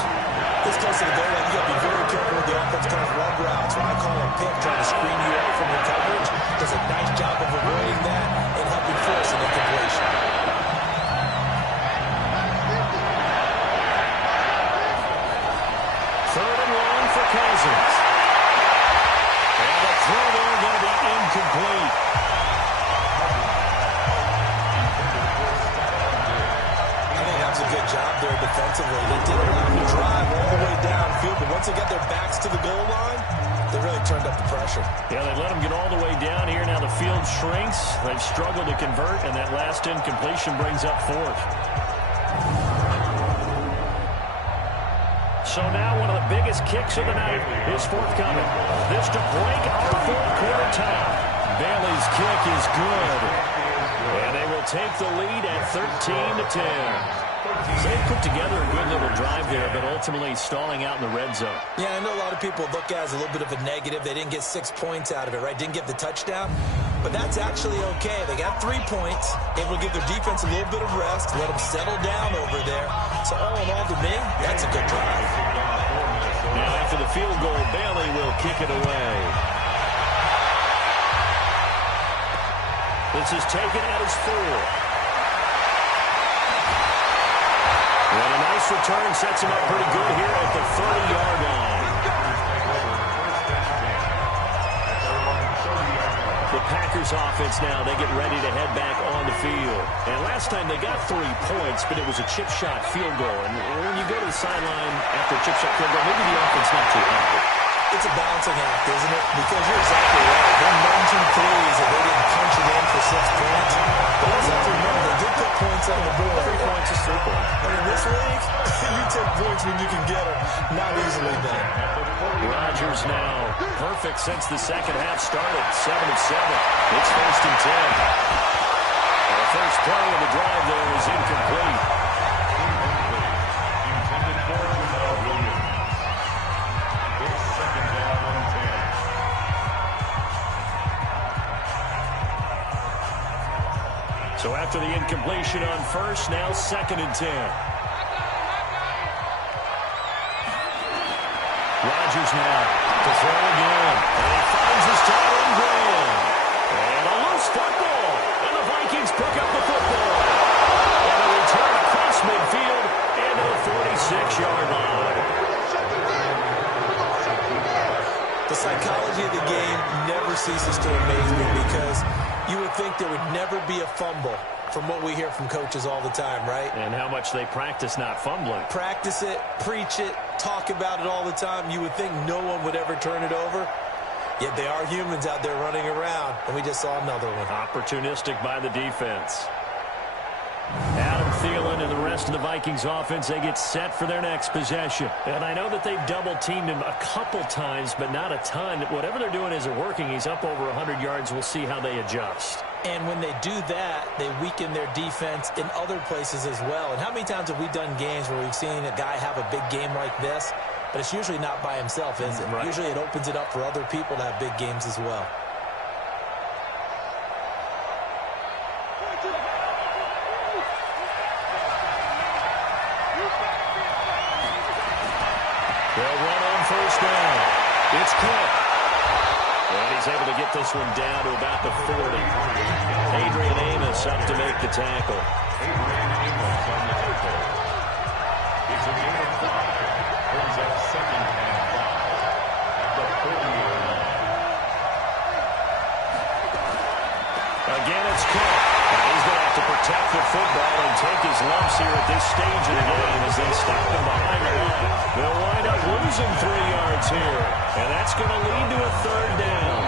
This close to the goal line, you got to be very careful with the offense kind of rub routes. When I call a pick, trying to screen you out from your coverage, does a nice job of avoiding that and helping force an incompletion. Third and long for Cousins. And the throw there going to be incomplete. I think that's a good job there defensively. They did allow them to drive all the way downfield, but once they got their backs to the goal line, they really turned up the pressure. Yeah, they let them get all the way down here. Now the field shrinks. They've struggled to convert, and that last incompletion brings up 4th. So now one of the biggest kicks of the night is forthcoming. This to break our 4th quarter tie. Bailey's kick is good. And they will take the lead at 13-10. So they put together a good little drive there, but ultimately stalling out in the red zone. Yeah, I know a lot of people look at it as a little bit of a negative. They didn't get 6 points out of it, right? Didn't get the touchdown. But that's actually okay. They got 3 points, able to give their defense a little bit of rest, let them settle down over there. So all in all, to me, that's a good drive. Now after the field goal, Bailey will kick it away. This is taken at his 4. And a nice return sets him up pretty good here at the 30-yard line. The Packers offense now, they get ready to head back on the field. And last time they got 3 points, but it was a chip shot field goal. And when you go to the sideline after a chip shot field goal, maybe the offense not too happy. It's a balancing act, isn't it? Because you're exactly right. They're 19 threes and they didn't punch it in for 6 points. But also have to remember, they did put points on the board. 3 points is 3 points. And in this league, you take points when you can get them. Not easily done. Rodgers now perfect since the second half started. 7 of 7. It's 1st and 10. The first play of the drive there is incomplete. Intended for Jamal Williams. It's 2nd down and 10. So after the incompletion on 1st, now 2nd and 10. Rodgers now to throw again. And he finds his tight end Graham. And a loose football. And the Vikings pick up the football. And a return across midfield into the 46-yard line. The psychology of the game never ceases to amaze me because you would think there would never be a fumble from what we hear from coaches all the time, right? And how much they practice not fumbling. Practice it, preach it, talk about it all the time. You would think no one would ever turn it over. Yet they are humans out there running around, and we just saw another one. Opportunistic by the defense. Adam Thielen and the rest of the Vikings offense, they get set for their next possession. And I know that they've double-teamed him a couple times, but not a ton. Whatever they're doing isn't working. He's up over 100 yards. We'll see how they adjust. And when they do that, they weaken their defense in other places as well. And how many times have we done games where we've seen a guy have a big game like this, but it's usually not by himself, is it? Right. Usually it opens it up for other people to have big games as well. It's Cook. And he's able to get this one down to about the 40. Adrian Amos up to make the tackle. Adrian Amos on the tackle. It's a gain of 5. Brings up 2nd and 5 at the 40-yard line. Again, it's Cook. And he's going to have to protect the football and take his lumps here at this stage of the game as they stop him behind the line. They'll wind up losing 3 yards here. And that's going to lead to a 3rd down.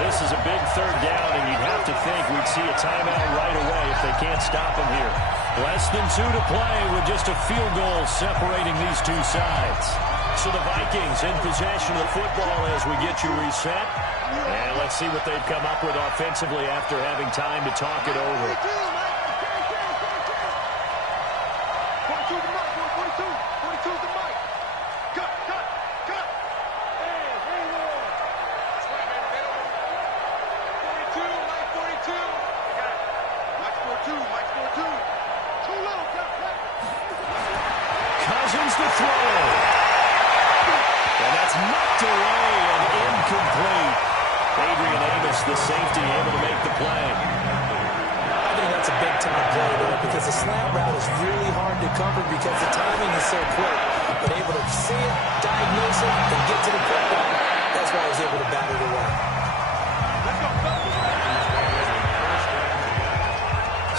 This is a big 3rd down, and you'd have to think we'd see a timeout right away if they can't stop him here. Less than 2 to play with just a field goal separating these two sides. So the Vikings in possession of the football as we get you reset. And let's see what they've come up with offensively after having time to talk it over. 42 the mic, 42 the mic. Cut. Hey, that's right, man. 42, mic 42. Got it. Mic 42. Too low, cut. Cousins to throw. And that's knocked away and incomplete. Adrian Amos, the safety, able to make the play. I think that's a big-time play there because the slant route is really hard to cover because the timing is so quick. But able to see it, diagnose it, and get to the football. That's why I was able to bat it away.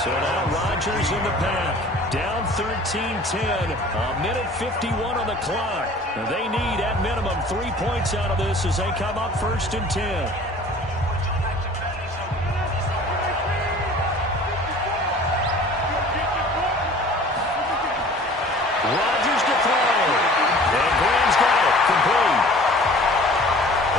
So now Rodgers in the pack. Down 13-10. A minute 51 on the clock. They need, at minimum, 3 points out of this as they come up 1st and 10. Rodgers to throw. And Graham's got it. Complete.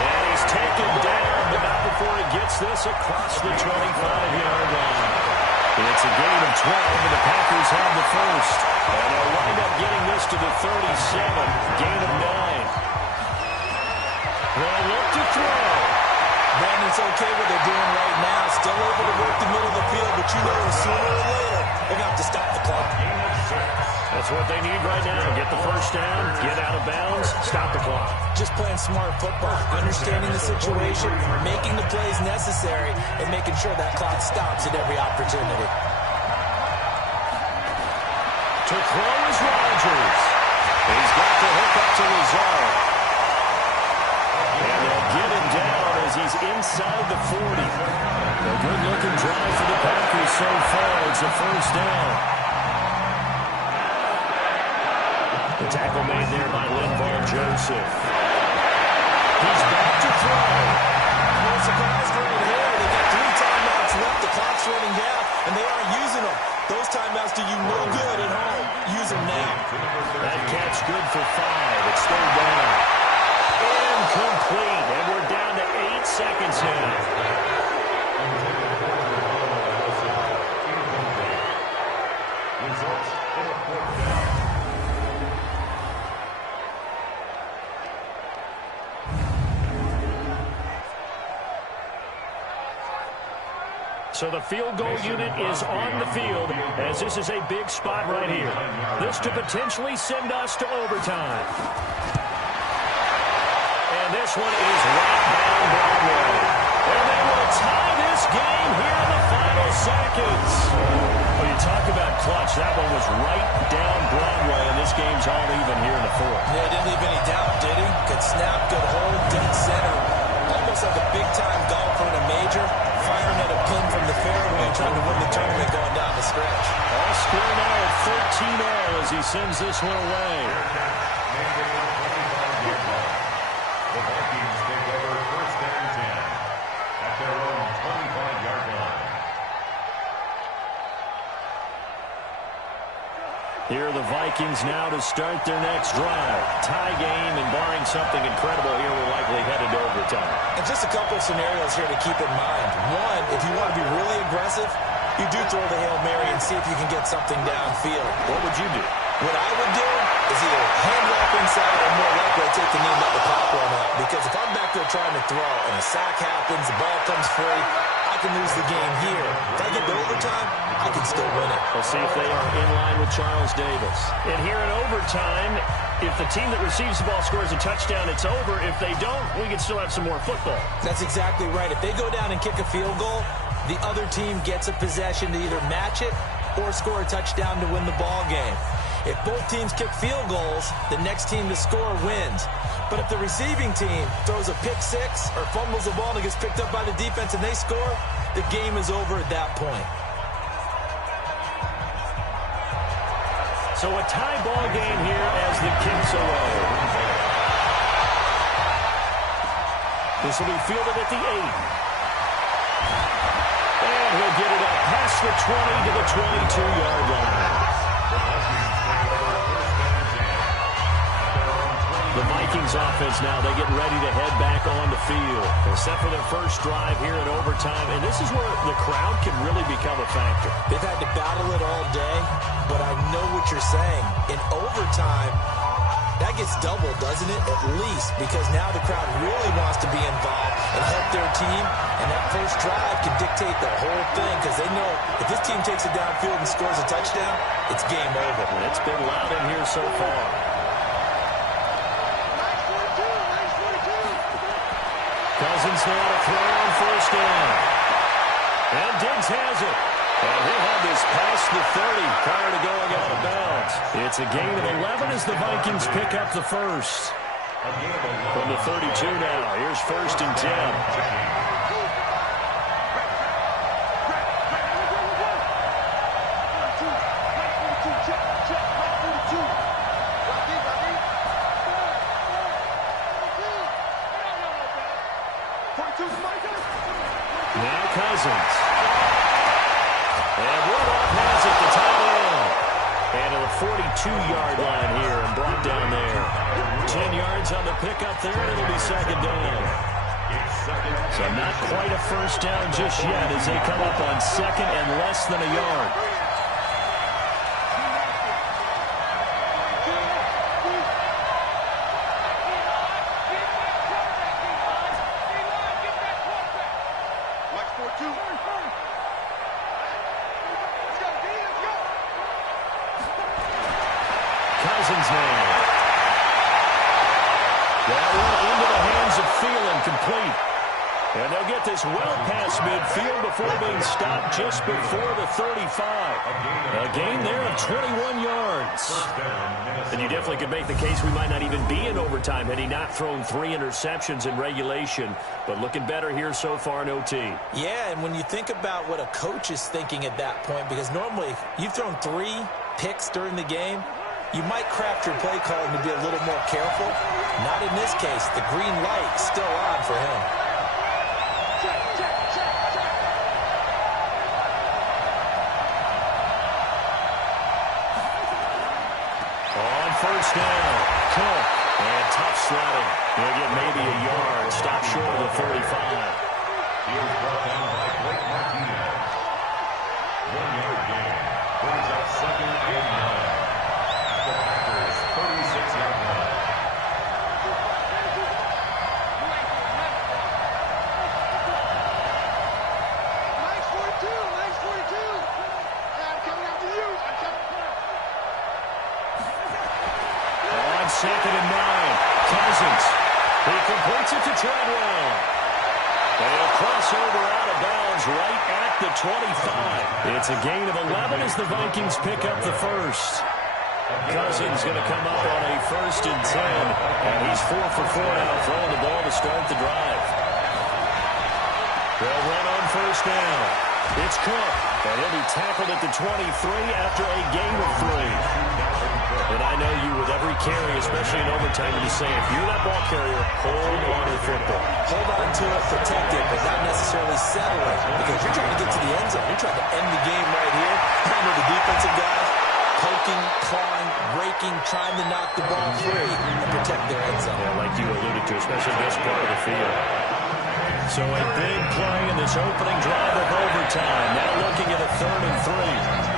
And he's taken down, but not before he gets this across the 25-yard line. It's a gain of 12, and the Packers have the first. And they'll wind up getting this to the 37. Gain of 9. They'll look to throw. Brandon's okay what they're doing right now. Still able to work the middle of the field, but you know sooner or later they're going to have to stop the clock. That's what they need right now. Get the first down, get out of bounds, stop the clock. Just playing smart football, understanding the situation, making the plays necessary, and making sure that clock stops at every opportunity. To throw is Rodgers. He's got the hook up to Lazard. And they'll get him down as he's inside the 40. A good-looking drive for the Packers so far. It's a first down. The tackle made there by Linval Joseph. He's back to throw. No surprise right here. They got 3 timeouts left. The clock's running down, and they aren't using them. Those timeouts do you no good at home. Use them now. That catch good for 5. It's 3rd down. Incomplete, and we're down to 8 seconds now. Results in a 4th down. So the field goal unit is on the field as this is a big spot right here. This to potentially send us to overtime. And this one is right down Broadway. And they will tie this game here in the final seconds. When you talk about clutch, that one was right down Broadway, and this game's all even here in the 4th. Yeah, didn't leave any doubt, did he? Good snap, good hold, dead center. Almost like a big-time golfer in a major, firing at a pin from the fairway and trying to win the tournament going down the stretch. All score now at 13-all as he sends this one away. The Vikings take over 1st and 10 at their own 25-yard line. Here are the Vikings now to start their next drive. Tie game, and barring something incredible here, we're likely headed to overtime. And just a couple of scenarios here to keep in mind. One, if you want to be really aggressive, you do throw the Hail Mary and see if you can get something downfield. What would you do? What I would do is either hand off inside or more likely I take the knee and let the clock run out. Because if I'm back there trying to throw and a sack happens, the ball comes free, I can lose the game here. If I get to overtime, I can still win it. We'll see if they are in line with Charles Davis. And here in overtime, if the team that receives the ball scores a touchdown, it's over. If they don't, we can still have some more football. That's exactly right. If they go down and kick a field goal, the other team gets a possession to either match it or score a touchdown to win the ball game. If both teams kick field goals, the next team to score wins. But if the receiving team throws a pick six or fumbles the ball and it gets picked up by the defense and they score, the game is over at that point. So a tie ball game here as the kick's away. This will be fielded at the 8. And he'll get it up past the 20 to the 22-yard line. The Vikings offense now, they get ready to head back on the field. They're set for their first drive here in overtime, and this is where the crowd can really become a factor. They've had to battle it all day, but I know what you're saying. In overtime, that gets doubled, doesn't it? At least, because now the crowd really wants to be involved and help their team, and that first drive can dictate the whole thing because they know if this team takes it downfield and scores a touchdown, it's game over. And it's been loud in here so far. Cousins now to throw on first down. And Diggs has it. And he'll have this past the 30 prior to going out of bounds. It's a gain of 11 as the Vikings pick up the first. From the 32 now, here's first and 10. Now Cousins. And Rudolph has it to tight end. And to the 42-yard line here and brought down there. 10 yards on the pickup there, and it'll be second down. So not quite a first down just yet as they come up on second and less than a yard. Cousins now. That one into the hands of Thielen, complete. And they'll get this well past midfield before being stopped just before the 35. A gain there of 21 yards. And you definitely could make the case we might not even be in overtime had he not thrown 3 interceptions in regulation. But looking better here so far in OT. Yeah, and when you think about what a coach is thinking at that point, because normally you've thrown 3 picks during the game, you might craft your play calling to be a little more careful. Not in this case. The green light's still on for him. On first down, Cook. And tough sledding. He'll get maybe a yard. Stop short of the 35. He was brought down by Blake Martinez. 1-yard gain. Brings up second and 9. The Packers, 36-yard line. Nice 42, nice 42. I'm coming after you. I'm coming. On second and 9, Cousins. He completes it to Treadwell. They'll cross over out of bounds right at the 25. It's a gain of 11 as the Vikings pick up the first. Cousins going to come up on a first and 10. And he's 4 for 4 now, throwing the ball to start the drive. They'll run on first down. It's Cook. And he'll be tackled at the 23 after a gain of 3. And I know you with every carry, especially in overtime, to say if you're that ball carrier, hold on to the football. Hold on to it, protect it, but not necessarily settle it. Because you're trying to get to the end zone. You're trying to end the game right here. I know the defensive guys poking, clawing, raking, trying to knock the ball free and protect their end zone. Yeah, like you alluded to, especially this part of the field. So a big play in this opening drive of overtime. Now looking at a 3rd and 3.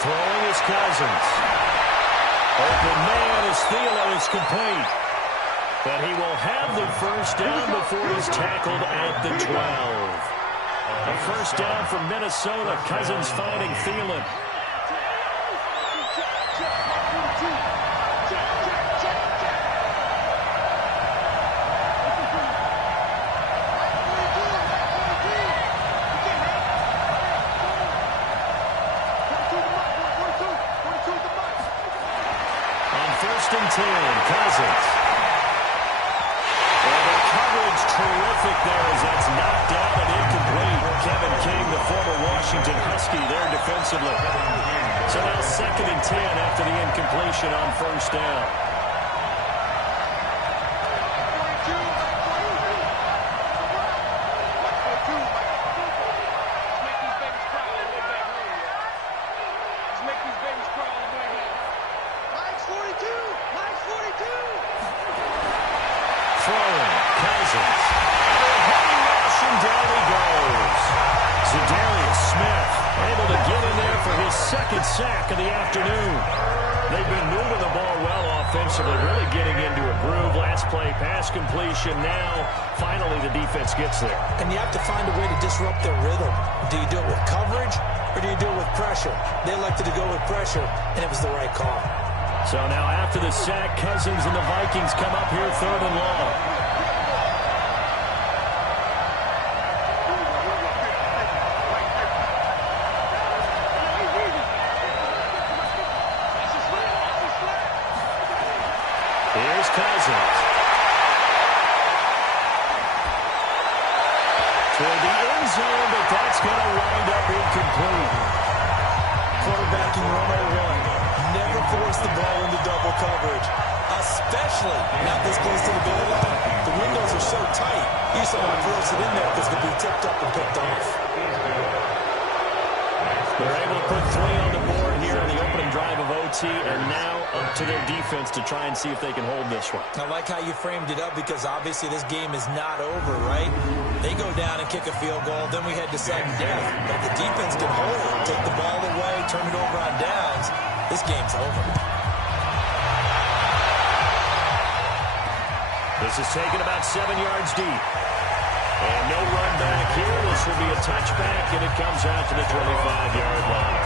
Throwing is Cousins. Open man is Thielen. It's complete. But he will have the first down before he's tackled at the 12. A first down for Minnesota. Cousins finding Thielen. On 1st and 10, Cousins. And the coverage terrific there as that's knocked out and incomplete. Kevin King, the former Washington Husky, there defensively. So now 2nd and 10 after the incompletion on 1st down. Throwing, Cousins. Heavy rushing, down he goes. Zadarius Smith able to get in there for his 2nd sack of the afternoon. They've been moving the ball well offensively, really getting into a groove. Last play, pass completion. Now, finally, the defense gets there. And you have to find a way to disrupt their rhythm. Do you do it with coverage or do you do it with pressure? They elected to go with pressure, and it was the right call. So now after the sack, Cousins and the Vikings come up here 3rd and long. Here's Cousins. Toward the end zone, but that's going to wind up incomplete. Quarterbacking 101. Never force the ball into double coverage, especially not this close to the goal line. The windows are so tight, you just want to force it in there because it could be tipped up and picked off. They're able to put 3 on the board here in the opening drive of OT, and now up to their defense to try and see if they can hold this one. I like how you framed it up because obviously this game is not over, right? They go down and kick a field goal, then we head to sudden death. But if the defense can hold it, take the ball away, turn it over on downs, this game's over. This is taken about 7 yards deep. And no run back here. This will be a touchback, and it comes out to the 25-yard line.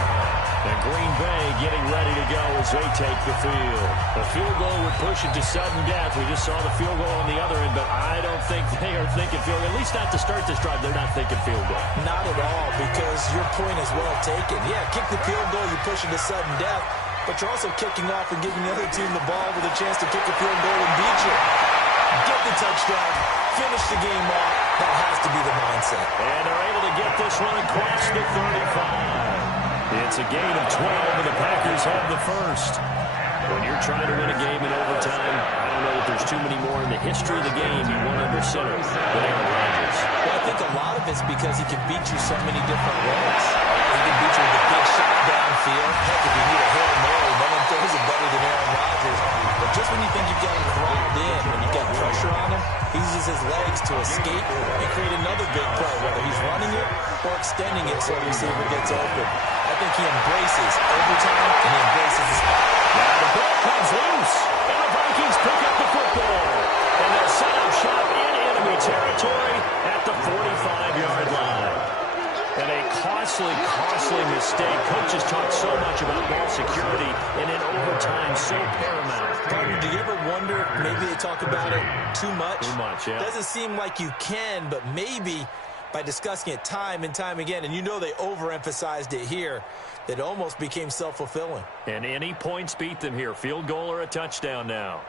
And Green Bay getting ready to go as they take the field. A field goal would push it to sudden death. We just saw the field goal on the other end, but I don't think they are thinking field goal. At least not to start this drive. They're not thinking field goal. Not at all, because your point is well taken. Yeah, kick the field goal, you push it to sudden death, but you're also kicking off and giving the other team the ball with a chance to kick a field goal and beat you. Get the touchdown, finish the game off. That has to be the mindset. And they're able to get this one across the 35. It's a gain of 12, and the Packers have the first. When you're trying to win a game in overtime, I don't know that there's too many more in the history of the game you want under center than Aaron Rodgers. Well, I think a lot of it's because he can beat you so many different ways. He can beat you with a big shot downfield. Heck, if you need a Hail Mary, no one throws it better than Aaron Rodgers. But just when you think you've got him corralled in, when you've got pressure on him, he uses his legs to escape and create another big play, whether he's running it or extending it so the receiver gets open. I think he embraces overtime and he embraces the spot. Now the ball comes loose, and the Vikings pick up the football. And they'll set up shop in enemy territory at the 45-yard line. And a costly mistake. Coaches talk so much about ball security, and in overtime, so paramount. Partner, do you ever wonder if maybe they talk about it too much? Too much, yeah. Doesn't seem like you can, but maybe by discussing it time and time again, and you know they overemphasized it here, that almost became self-fulfilling. And any points beat them here. Field goal or a touchdown now.